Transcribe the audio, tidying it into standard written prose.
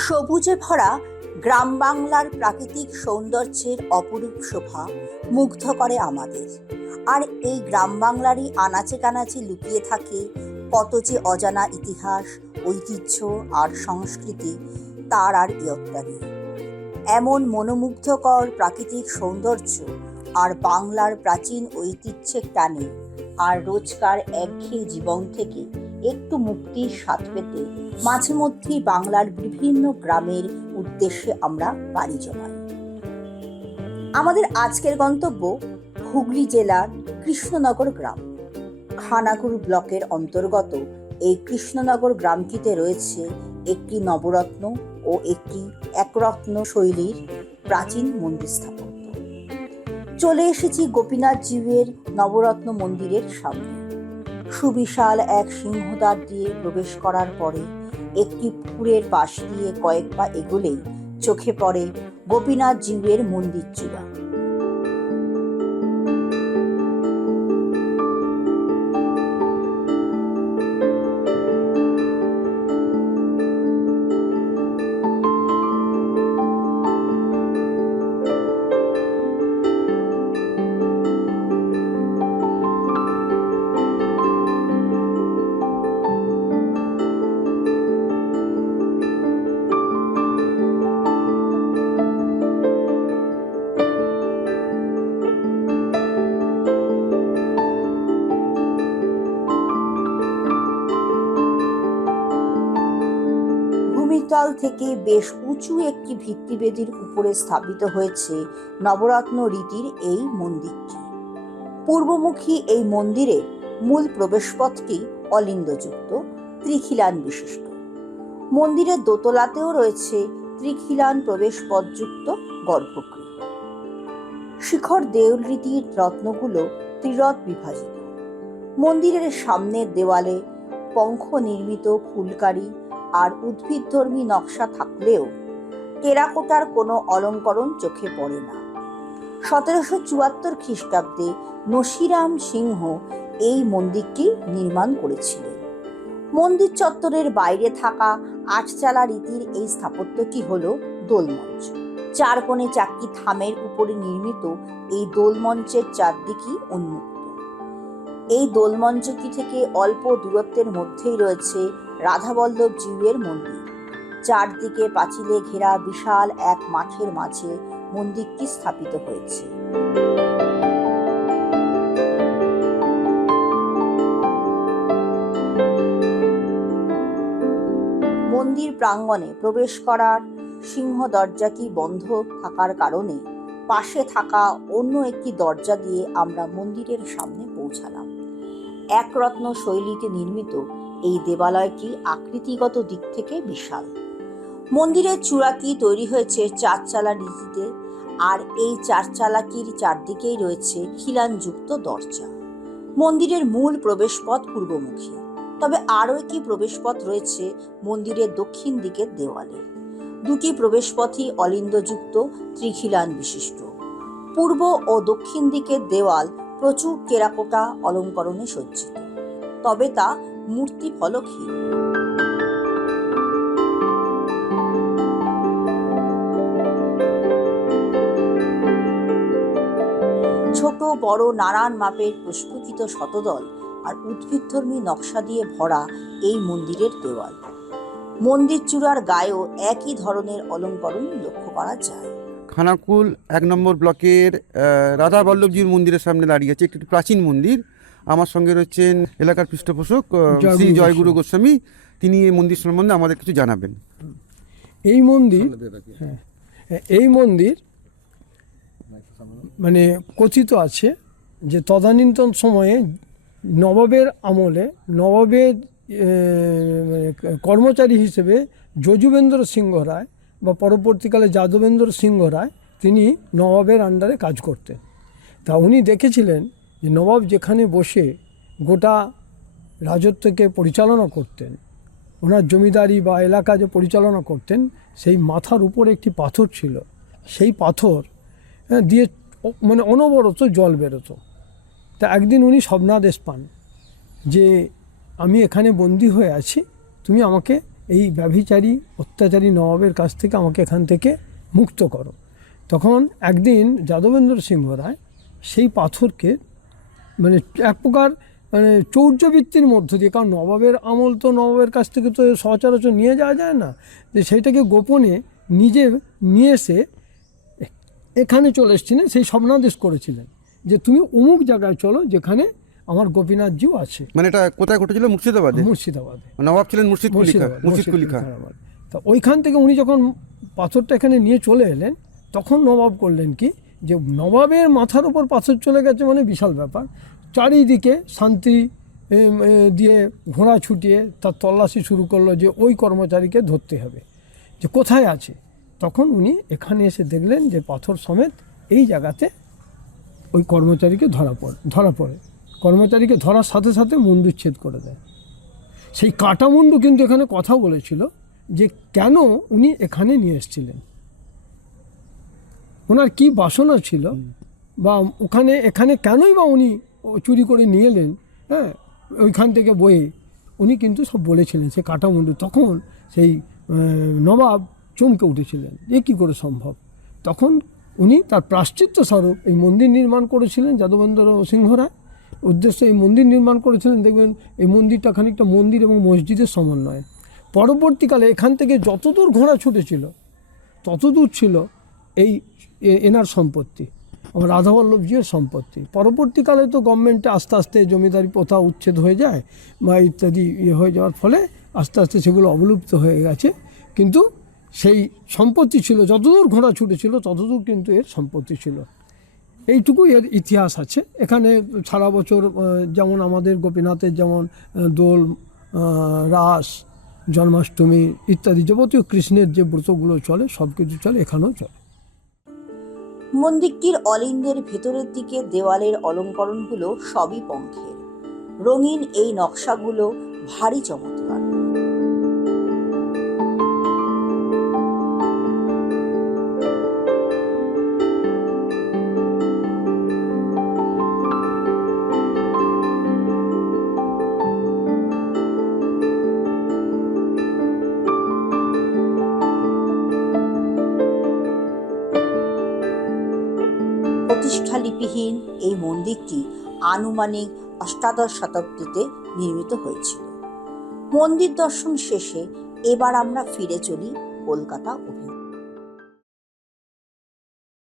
সবুজে ভরা গ্রাম বাংলার প্রাকৃতিক সৌন্দর্যের অপরূপ শোভা মুগ্ধ করে আমাদের। আর এই গ্রাম বাংলারই আনাচে কানাচে লুকিয়ে থাকে কত যে অজানা ইতিহাস, ঐতিহ্য আর সংস্কৃতি, তার আর ইয়ত্তা নেই। এমন মনোমুগ্ধকর প্রাকৃতিক সৌন্দর্য আর বাংলার প্রাচীন ঐতিহ্যের টানে আর রোজকার একঘেয়ে জীবন থেকে একটু মুক্তির স্বাদ পেতে মাঝে মধ্যেই বাংলার বিভিন্ন গ্রামের উদ্দেশ্যে আমরা পাড়ি জমাই। আমাদের আজকের গন্তব্য হুগলি জেলার কৃষ্ণনগর গ্রাম। খানাকুল ব্লকের অন্তর্গত এই কৃষ্ণনগর গ্রামটিতে রয়েছে একটি নবরত্ন ও একটি একরত্ন শৈলীর প্রাচীন মন্দির স্থাপত্য। চলে এসেছি গোপীনাথ জিউয়ের নবরত্ন মন্দিরের সামনে। সুবিশাল এক সিংহদ্বার দিয়ে প্রবেশ করার পরে একটি পুকুরের পাশ দিয়ে কয়েক পা এগোলেই চোখে পড়ে গোপীনাথ জিউয়ের মন্দির চূড়া। ভূমিতল থেকে বেশ উঁচু একটি ভিত্তিবেদির উপরে স্থাপিত হয়েছে নবরত্ন রীতির এই মন্দিরটি। পূর্বমুখী এই মন্দিরের মূল প্রবেশপথটি অলিন্দযুক্ত, ত্রিখিলান বিশিষ্ট। মন্দিরের দোতলাতেও রয়েছে ত্রিখিলান প্রবেশপথযুক্ত গর্ভগৃহ। শিখর দেউল রীতির রত্নগুলো ত্রিরথ বিভাজিত। মন্দিরের সামনের দেওয়ালে পঙ্খ নির্মিত ফুলকারি আর উদ্ভিদধর্মী নকশা থাকলেও টেরাকোটার কোনো অলঙ্করণ চোখে পড়ে না। 1774 খ্রিস্টাব্দে নসিরাম সিংহ এই মন্দিরটি নির্মাণ করেছিলেন। মন্দির চত্বরের বাইরে থাকা আটচালা রীতির এই স্থাপত্যটি হল দোলমঞ্চ। 4 কোণে 4টি থামের উপরে নির্মিত এই দোলমঞ্চের চারদিকই উন্মুক্ত। এই দোলমঞ্চটি থেকে অল্প দূরত্বের মধ্যেই রয়েছে রাধাবল্লভ জিউয়ের মন্দির। চারদিকে পাঁচিলে ঘেরা বিশাল এক মাঠের মাঝে মন্দিরটি স্থাপিত হয়েছে। মন্দির প্রাঙ্গণে প্রবেশ করার সিংহ দরজাটি বন্ধ থাকার কারণে পাশে থাকা অন্য একটি দরজা দিয়ে আমরা মন্দিরের সামনে পৌঁছালাম। একরত্ন শৈলীতে নির্মিত এই দেবালয়টি আকৃতিগত দিক থেকে বিশাল। মন্দিরের চূড়াটি তৈরি হয়েছে 4 চালা রীতিতে, আর এই 4 চালাটির চারদিকেই রয়েছে খিলানযুক্ত দরজা। মন্দিরের মূল প্রবেশপথ পূর্বমুখী, তবে আরও একটি প্রবেশপথ রয়েছে মন্দিরের দক্ষিণ দিকের দেওয়ালে। দুটি প্রবেশপথই অলিন্দযুক্ত, ত্রিখিলান বিশিষ্ট। পূর্ব ও দক্ষিণ দিকের দেওয়াল প্রচুর টেরাকোটা অলঙ্করণে সজ্জিত, তবে তা মূর্তি ফলকহীন। ছোট বড় নানান মাপের প্রস্ফুটিত শতদল আর উদ্ভিদধর্মী নকশা দিয়ে ভরা এই মন্দিরের দেওয়াল। মন্দির চূড়ার গায়েও একই ধরনের অলঙ্করণ লক্ষ্য করা যায়। খানাকুল 1 নম্বর ব্লকের রাধাবল্লভজির মন্দিরের সামনে দাঁড়িয়ে আছে, একটি প্রাচীন মন্দির। আমার সঙ্গে রয়েছেন এলাকার পৃষ্ঠপোষক শ্রী জয়গুরু গোস্বামী। তিনি এই মন্দির সম্বন্ধে আমাদের কিছু জানাবেন। এই মন্দির মানে কথিত আছে যে তদানীন্তন সময়ে নবাবের আমলে নবাবের কর্মচারী হিসেবে যজুবেন্দ্র সিংহ রায় বা পরবর্তীকালে যাদবেন্দ্র সিংহ রায় তিনি নবাবের আন্ডারে কাজ করতেন। তা উনি দেখেছিলেন যে নবাব যেখানে বসে গোটা রাজত্বকে পরিচালনা করতেন, ওনার জমিদারি বা এলাকা যে পরিচালনা করতেন, সেই মাথার উপরে একটি পাথর ছিল। সেই পাথর দিয়ে মানে অনবরত জল বেরোতো। তা একদিন উনি স্বপ্নাদেশ পান যে আমি এখানে বন্দী হয়ে আছি, তুমি আমাকে এই ব্যভিচারী অত্যাচারী নবাবের কাছ থেকে আমাকে এখান থেকে মুক্ত করো। তখন একদিন যাদবেন্দ্র সিংহ রায় সেই পাথরকে মানে এক প্রকার মানে চৌর্যবৃত্তির মধ্য দিয়ে, কারণ নবাবের আমল তো নবাবের কাছ থেকে তো সচরাচর নিয়ে যাওয়া যায় না, যে সেইটাকে গোপনে নিজে নিয়ে এসে এখানে চলে এসেছিলেন, সেই স্বপ্নাদেশ করেছিলেন যে তুমি অমুক জায়গায় চলো যেখানে আমার গোপীনাথজিও আছে। মানে এটা কোথায় ঘটেছিল? মুর্শিদাবাদে। মুর্শিদাবাদে নবাব ছিলেন মুর্শিদ কুলি খান। তা ওইখান থেকে উনি যখন পাথরটা এখানে নিয়ে চলে এলেন, তখন নবাব করলেন কি, যে নবাবের মাথার উপর পাথর চলে গেছে মানে বিশাল ব্যাপার। চারিদিকে শান্তি দিয়ে ঘোড়া ছুটিয়ে তার তল্লাশি শুরু করলো যে ওই কর্মচারীকে ধরতে হবে, যে কোথায় আছে। তখন উনি এখানে এসে দেখলেন যে পাথর সমেত এই জায়গাতে ওই কর্মচারীকে ধরা পড়ে। কর্মচারীকে ধরার সাথে সাথে মুণ্ডুচ্ছেদ করে দেয়। সেই কাটা মুন্ডু কিন্তু এখানে কথা বলেছিল যে কেন উনি এখানে নিয়ে এসেছিলেন, ওনার কি বাসনা ছিল, বা এখানে কেনই বা উনি চুরি করে নিয়ে এলেন, হ্যাঁ, ওইখান থেকে বয়ে উনি কিন্তু সব বলেছিলেন সে কাটা মুন্ডু। তখন সেই নবাব চমকে উঠেছিলেন, এ কী করে সম্ভব। তখন উনি তার প্রায়শ্চিত্ত স্বরূপ এই মন্দির নির্মাণ করেছিলেন। যাদবেন্দ্র সিংহ রায় উদ্দেশ্যে এই মন্দির নির্মাণ করেছিলেন। দেখবেন এই মন্দিরটা খানিকটা মন্দির এবং মসজিদের সমন্বয়। পরবর্তীকালে এখান থেকে যতদূর ঘোড়া ছুটেছিল ততদূর ছিল এনার সম্পত্তি, আমার রাধাবল্লভজির সম্পত্তি। পরবর্তীকালে তো গভর্নমেন্টে আস্তে আস্তে জমিদারি প্রথা উচ্ছেদ হয়ে যায় বা ইত্যাদি হয়ে যাওয়ার ফলে আস্তে আস্তে সেগুলো অবলুপ্ত হয়ে গেছে, কিন্তু সেই সম্পত্তি ছিল, যতদূর ঘোড়া ছুটেছিল ততদূর কিন্তু এর সম্পত্তি ছিল। এইটুকুই এর ইতিহাস আছে। এখানে সারা বছর যেমন আমাদের গোপীনাথের যেমন দোল, রাস, জন্মাষ্টমী ইত্যাদি যাবতীয় কৃষ্ণের যে ব্রতগুলো চলে সব কিছু চলে, এখানেও চলে। মন্দিরটির অলিন্দের ভেতরের দিকে দেওয়ালের অলঙ্করণগুলো সবই পঙ্খের। রঙিন এই নকশাগুলো ভারী চমৎকার। প্রতিষ্ঠালিপিহীন এই মন্দিরটি আনুমানিক অষ্টাদশ শতাব্দীতে নির্মিত হয়েছিল। মন্দির দর্শন শেষে এবার আমরা ফিরে চলি কলকাতা অভিমুখে।